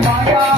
Maya.